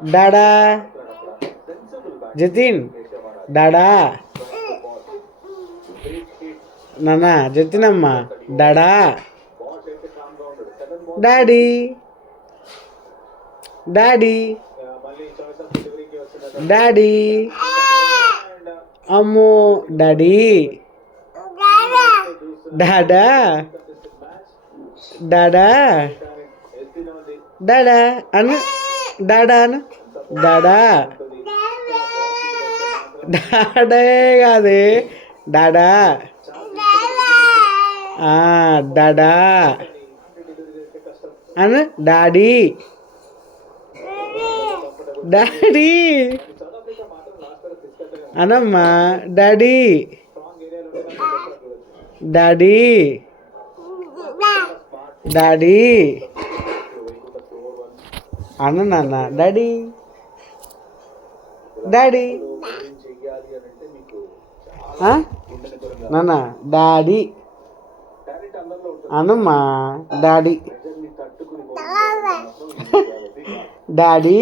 డాడా జతిన్ డాడా నాన్న జతిన్ అమ్మ డాడా డాడీ డాడీ డాడీ అమ్మో డాడీ డాడా డాడా డాడా అను డాడా అను డాడా డాడే కాదే డాడా డాడా అను డాడీ డాడీ అనమ్మా డాడీ డాడీ డాడీ అన్న నాన్న డాడీ డాడీ నాన్న డాడీ అనమ్మా డాడీ డాడీ